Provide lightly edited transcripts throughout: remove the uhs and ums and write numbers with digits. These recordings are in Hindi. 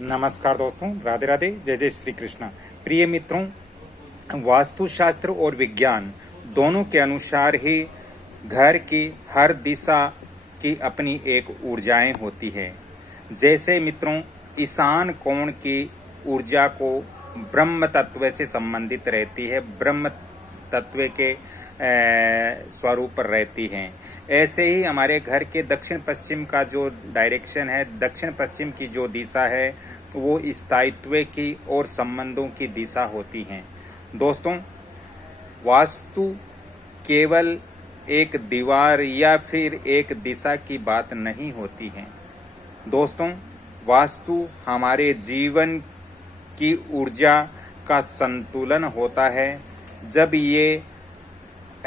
नमस्कार दोस्तों, राधे राधे, जय जय श्री कृष्ण। प्रिय मित्रों, वास्तुशास्त्र और विज्ञान दोनों के अनुसार ही घर की हर दिशा की अपनी एक ऊर्जाएं होती है। जैसे मित्रों, ईशान कोण की ऊर्जा को ब्रह्म तत्व से संबंधित रहती है, ब्रह्म तत्व के स्वरूप पर रहती हैं। ऐसे ही हमारे घर के दक्षिण पश्चिम का जो डायरेक्शन है, दक्षिण पश्चिम की जो दिशा है, वो स्थायित्व की और संबंधों की दिशा होती हैं। दोस्तों, वास्तु केवल एक दीवार या फिर एक दिशा की बात नहीं होती है। दोस्तों, वास्तु हमारे जीवन की ऊर्जा का संतुलन होता है। जब ये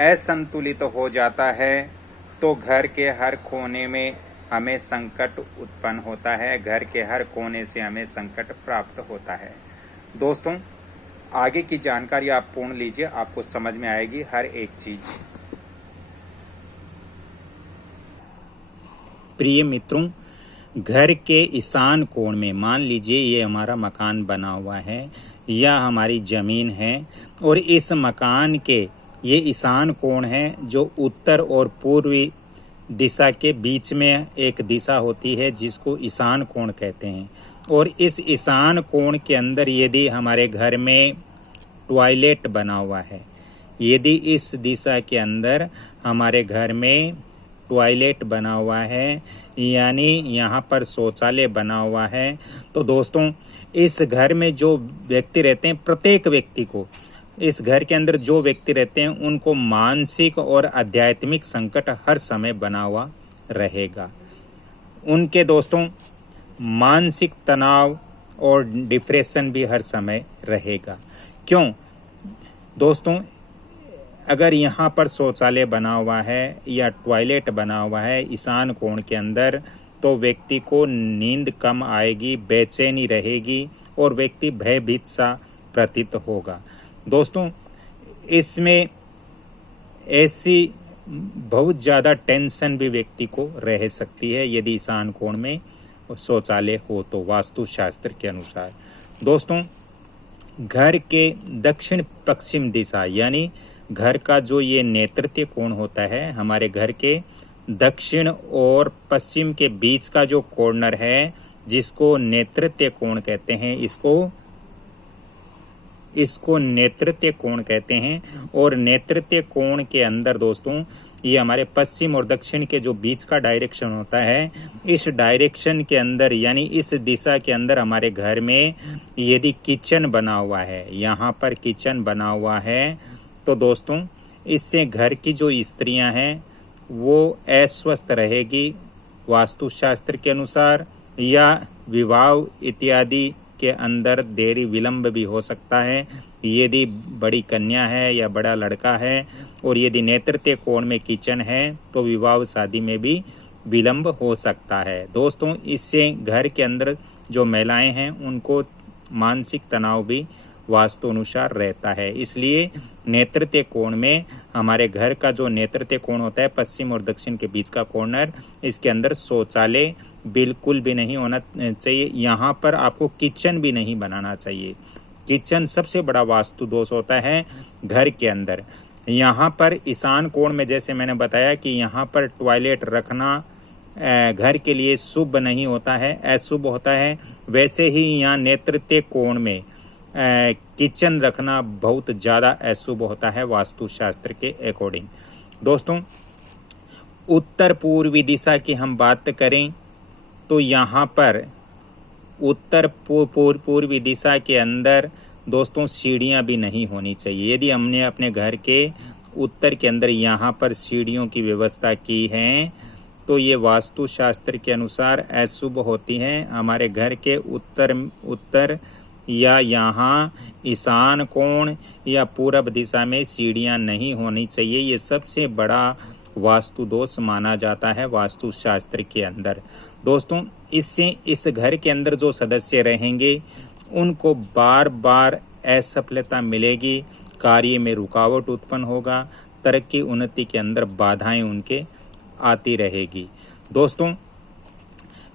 असंतुलित हो जाता है तो घर के हर कोने में हमें संकट उत्पन्न होता है, घर के हर कोने से हमें संकट प्राप्त होता है। दोस्तों, आगे की जानकारी आप पूर्ण लीजिए, आपको समझ में आएगी हर एक चीज। प्रिय मित्रों, घर के ईशान कोण में मान लीजिए ये हमारा मकान बना हुआ है या हमारी जमीन है, और इस मकान के ये ईशान कोण है जो उत्तर और पूर्वी दिशा के बीच में एक दिशा होती है जिसको ईशान कोण कहते हैं। और इस ईशान कोण के अंदर यदि हमारे घर में टॉयलेट बना हुआ है, यदि इस दिशा के अंदर हमारे घर में टॉयलेट बना हुआ है, यानी यहाँ पर शौचालय बना हुआ है, तो दोस्तों इस घर में जो व्यक्ति रहते हैं, प्रत्येक व्यक्ति को, इस घर के अंदर जो व्यक्ति रहते हैं उनको मानसिक और आध्यात्मिक संकट हर समय बना हुआ रहेगा। उनके दोस्तों मानसिक तनाव और डिप्रेशन भी हर समय रहेगा। क्यों दोस्तों? अगर यहाँ पर शौचालय बना हुआ है या टॉयलेट बना हुआ है ईशान कोण के अंदर, तो व्यक्ति को नींद कम आएगी, बेचैनी रहेगी और व्यक्ति भयभीत सा प्रतीत होगा। दोस्तों, इसमें ऐसी बहुत ज़्यादा टेंशन भी व्यक्ति को रह सकती है यदि ईशान कोण में शौचालय हो तो, वास्तुशास्त्र के अनुसार। दोस्तों, घर के दक्षिण पश्चिम दिशा यानी घर का जो ये नेतृत्व कोण होता है, हमारे घर के दक्षिण और पश्चिम के बीच का जो कॉर्नर है, जिसको नेतृत्व कोण कहते हैं, इसको नेतृत्व कोण कहते हैं। और नेतृत्व कोण के अंदर दोस्तों ये हमारे पश्चिम और दक्षिण के जो बीच का डायरेक्शन होता है, इस डायरेक्शन के अंदर यानी इस दिशा के अंदर हमारे घर में यदि किचन बना हुआ है, यहाँ पर किचन बना हुआ है, तो दोस्तों इससे घर की जो स्त्रियां हैं वो अस्वस्थ रहेगी वास्तुशास्त्र के अनुसार, या विवाह इत्यादि के अंदर देरी विलंब भी हो सकता है यदि बड़ी कन्या है या बड़ा लड़का है। और यदि नेतृत्व कोण में किचन है तो विवाह शादी में भी विलंब हो सकता है। दोस्तों, इससे घर के अंदर जो महिलाएं हैं उनको मानसिक तनाव भी वास्तु अनुसार रहता है। इसलिए नेतृत्व कोण में हमारे घर का जो नेतृत्व कोण होता है, पश्चिम और दक्षिण के बीच का कॉर्नर, इसके अंदर शौचालय बिल्कुल भी नहीं होना चाहिए। यहाँ पर आपको किचन भी नहीं बनाना चाहिए। किचन सबसे बड़ा वास्तु दोष होता है घर के अंदर। यहाँ पर ईशान कोण में जैसे मैंने बताया कि यहाँ पर टॉयलेट रखना घर के लिए शुभ नहीं होता है, अशुभ होता है। वैसे ही यहाँ नेतृत्व कोण में किचन रखना बहुत ज़्यादा अशुभ होता है वास्तुशास्त्र के अकॉर्डिंग। दोस्तों, उत्तर पूर्वी दिशा की हम बात करें तो यहाँ पर उत्तर पूर्वी दिशा के अंदर दोस्तों सीढ़ियाँ भी नहीं होनी चाहिए। यदि हमने अपने घर के उत्तर के अंदर यहाँ पर सीढ़ियों की व्यवस्था की है तो ये वास्तुशास्त्र के अनुसार अशुभ होती हैं। हमारे घर के उत्तर या यहाँ ईशान कोण या पूरब दिशा में सीढ़ियाँ नहीं होनी चाहिए। ये सबसे बड़ा वास्तु दोष माना जाता है वास्तुशास्त्र के अंदर। दोस्तों, इससे इस घर के अंदर जो सदस्य रहेंगे उनको बार बार असफलता मिलेगी, कार्य में रुकावट उत्पन्न होगा, तरक्की उन्नति के अंदर बाधाएं उनके आती रहेगी। दोस्तों,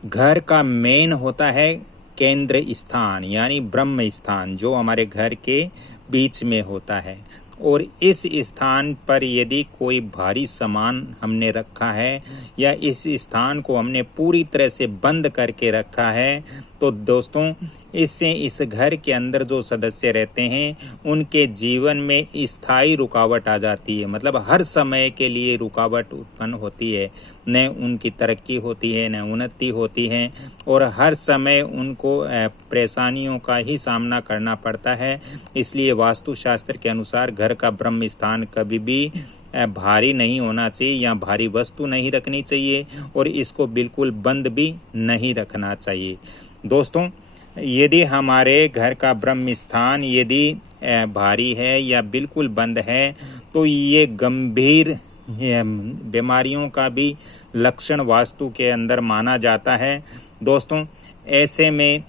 घर का मेन होता है केंद्र स्थान यानी ब्रह्म स्थान जो हमारे घर के बीच में होता है, और इस स्थान पर यदि कोई भारी सामान हमने रखा है या इस स्थान को हमने पूरी तरह से बंद करके रखा है, तो दोस्तों इससे इस घर के अंदर जो सदस्य रहते हैं उनके जीवन में स्थायी रुकावट आ जाती है। मतलब हर समय के लिए रुकावट उत्पन्न होती है, न उनकी तरक्की होती है न उन्नति होती है, और हर समय उनको परेशानियों का ही सामना करना पड़ता है। इसलिए वास्तुशास्त्र के अनुसार घर का ब्रह्म स्थान कभी भी भारी नहीं होना चाहिए या भारी वस्तु नहीं रखनी चाहिए, और इसको बिल्कुल बंद भी नहीं रखना चाहिए। दोस्तों यदि हमारे घर का ब्रह्म स्थान यदि भारी है या बिल्कुल बंद है तो ये गंभीर बीमारियों का भी लक्षण वास्तु के अंदर माना जाता है। दोस्तों ऐसे में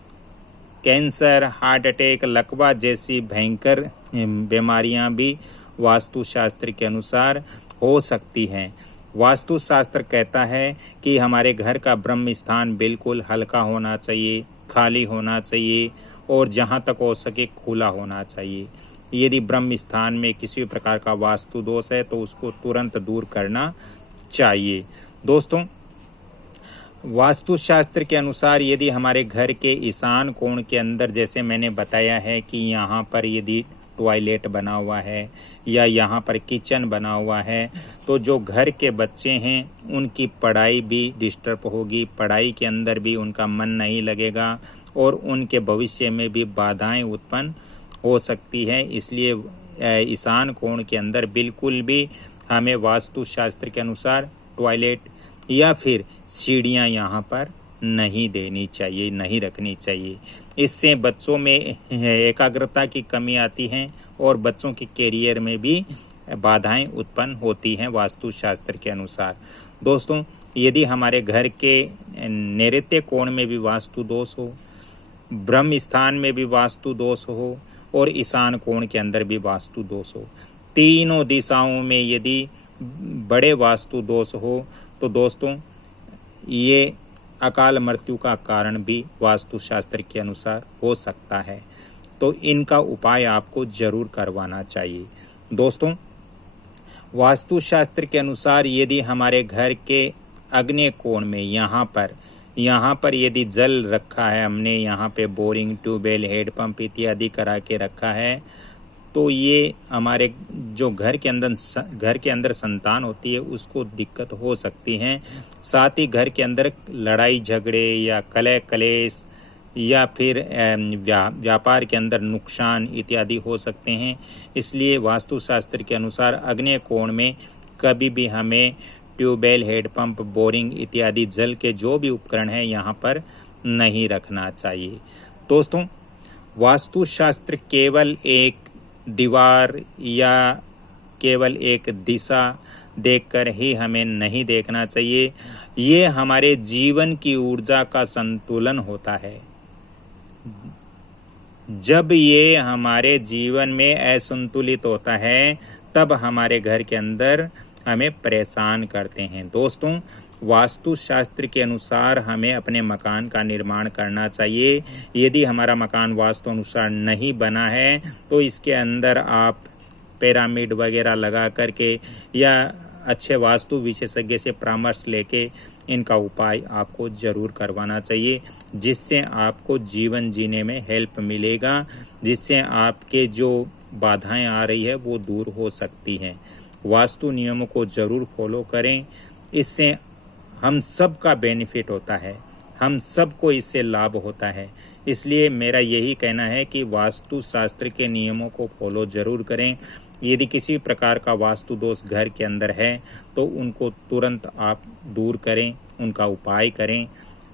कैंसर, हार्ट अटैक, लकवा जैसी भयंकर बीमारियां भी वास्तुशास्त्र के अनुसार हो सकती हैं। वास्तुशास्त्र कहता है कि हमारे घर का ब्रह्म स्थान बिल्कुल हल्का होना चाहिए, खाली होना चाहिए, और जहां तक हो सके खुला होना चाहिए। यदि ब्रह्म स्थान में किसी प्रकार का वास्तु दोष है तो उसको तुरंत दूर करना चाहिए। दोस्तों वास्तुशास्त्र के अनुसार यदि हमारे घर के ईशान कोण के अंदर, जैसे मैंने बताया है कि यहाँ पर यदि टॉयलेट बना हुआ है या यहाँ पर किचन बना हुआ है, तो जो घर के बच्चे हैं उनकी पढ़ाई भी डिस्टर्ब होगी, पढ़ाई के अंदर भी उनका मन नहीं लगेगा और उनके भविष्य में भी बाधाएं उत्पन्न हो सकती है। इसलिए ईशान कोण के अंदर बिल्कुल भी हमें वास्तुशास्त्र के अनुसार टॉयलेट या फिर सीढ़ियाँ यहाँ पर नहीं देनी चाहिए, नहीं रखनी चाहिए। इससे बच्चों में एकाग्रता की कमी आती है और बच्चों के करियर में भी बाधाएं उत्पन्न होती हैं वास्तुशास्त्र के अनुसार। दोस्तों यदि हमारे घर के नैऋत्य कोण में भी वास्तु दोष हो, ब्रह्म स्थान में भी वास्तु दोष हो और ईशान कोण के अंदर भी वास्तु दोष हो, तीनों दिशाओं में यदि बड़े वास्तु दोष हो तो दोस्तों ये अकाल मृत्यु का कारण भी वास्तुशास्त्र के अनुसार हो सकता है। तो इनका उपाय आपको जरूर करवाना चाहिए। दोस्तों वास्तुशास्त्र के अनुसार यदि हमारे घर के आग्नेय कोण में यहाँ पर यदि जल रखा है, हमने यहाँ पे बोरिंग, ट्यूबवेल, हेडपंप इत्यादि करा के रखा है, तो ये हमारे जो घर के अंदर संतान होती है उसको दिक्कत हो सकती है। साथ ही घर के अंदर लड़ाई झगड़े या कलह कलेश या फिर व्यापार के अंदर नुकसान इत्यादि हो सकते हैं। इसलिए वास्तुशास्त्र के अनुसार आग्नेय कोण में कभी भी हमें ट्यूबवेल, हेडपंप, बोरिंग इत्यादि जल के जो भी उपकरण हैं यहाँ पर नहीं रखना चाहिए। दोस्तों वास्तुशास्त्र केवल एक दीवार या केवल एक दिशा देखकर ही हमें नहीं देखना चाहिए। ये हमारे जीवन की ऊर्जा का संतुलन होता है। जब ये हमारे जीवन में असंतुलित होता है तब हमारे घर के अंदर हमें परेशान करते हैं। दोस्तों वास्तुशास्त्र के अनुसार हमें अपने मकान का निर्माण करना चाहिए। यदि हमारा मकान वास्तु अनुसार नहीं बना है तो इसके अंदर आप पिरामिड वगैरह लगा करके या अच्छे वास्तु विशेषज्ञ से परामर्श लेके इनका उपाय आपको जरूर करवाना चाहिए, जिससे आपको जीवन जीने में हेल्प मिलेगा, जिससे आपके जो बाधाएं आ रही है वो दूर हो सकती हैं। वास्तु नियमों को जरूर फॉलो करें, इससे हम सब का बेनिफिट होता है, हम सबको इससे लाभ होता है। इसलिए मेरा यही कहना है कि वास्तु शास्त्र के नियमों को फॉलो जरूर करें। यदि किसी प्रकार का वास्तु दोष घर के अंदर है तो उनको तुरंत आप दूर करें, उनका उपाय करें।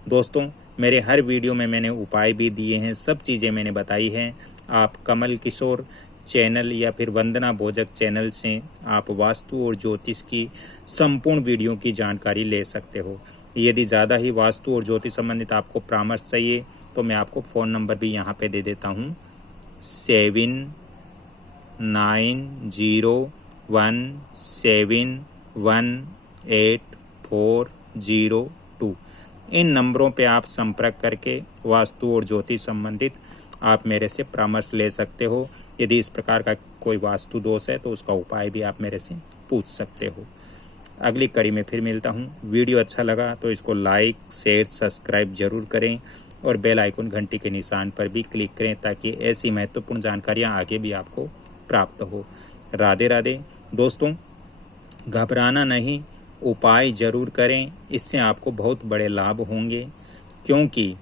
दोस्तों मेरे हर वीडियो में मैंने उपाय भी दिए हैं, सब चीज़ें मैंने बताई हैं। आप कमल किशोर चैनल या फिर वंदना भोजक चैनल से आप वास्तु और ज्योतिष की संपूर्ण वीडियो की जानकारी ले सकते हो। यदि ज़्यादा ही वास्तु और ज्योतिष संबंधित आपको परामर्श चाहिए तो मैं आपको फ़ोन नंबर भी यहाँ पे दे देता हूँ 7901718402। इन नंबरों पे आप संपर्क करके वास्तु और ज्योतिष संबंधित आप मेरे से परामर्श ले सकते हो। यदि इस प्रकार का कोई वास्तु दोष है तो उसका उपाय भी आप मेरे से पूछ सकते हो। अगली कड़ी में फिर मिलता हूँ। वीडियो अच्छा लगा तो इसको लाइक शेयर सब्सक्राइब जरूर करें और बेल आइकन घंटी के निशान पर भी क्लिक करें ताकि ऐसी महत्वपूर्ण जानकारियाँ आगे भी आपको प्राप्त हो। राधे राधे दोस्तों, घबराना नहीं, उपाय जरूर करें, इससे आपको बहुत बड़े लाभ होंगे। क्योंकि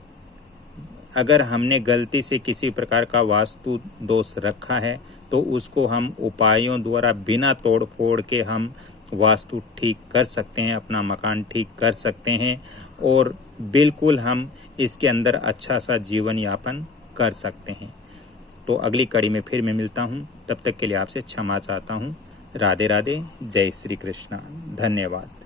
अगर हमने गलती से किसी प्रकार का वास्तु दोष रखा है तो उसको हम उपायों द्वारा बिना तोड़ फोड़ के हम वास्तु ठीक कर सकते हैं, अपना मकान ठीक कर सकते हैं और बिल्कुल हम इसके अंदर अच्छा सा जीवन यापन कर सकते हैं। तो अगली कड़ी में फिर मैं मिलता हूँ, तब तक के लिए आपसे क्षमा चाहता हूँ। राधे राधे, जय श्री कृष्णा, धन्यवाद।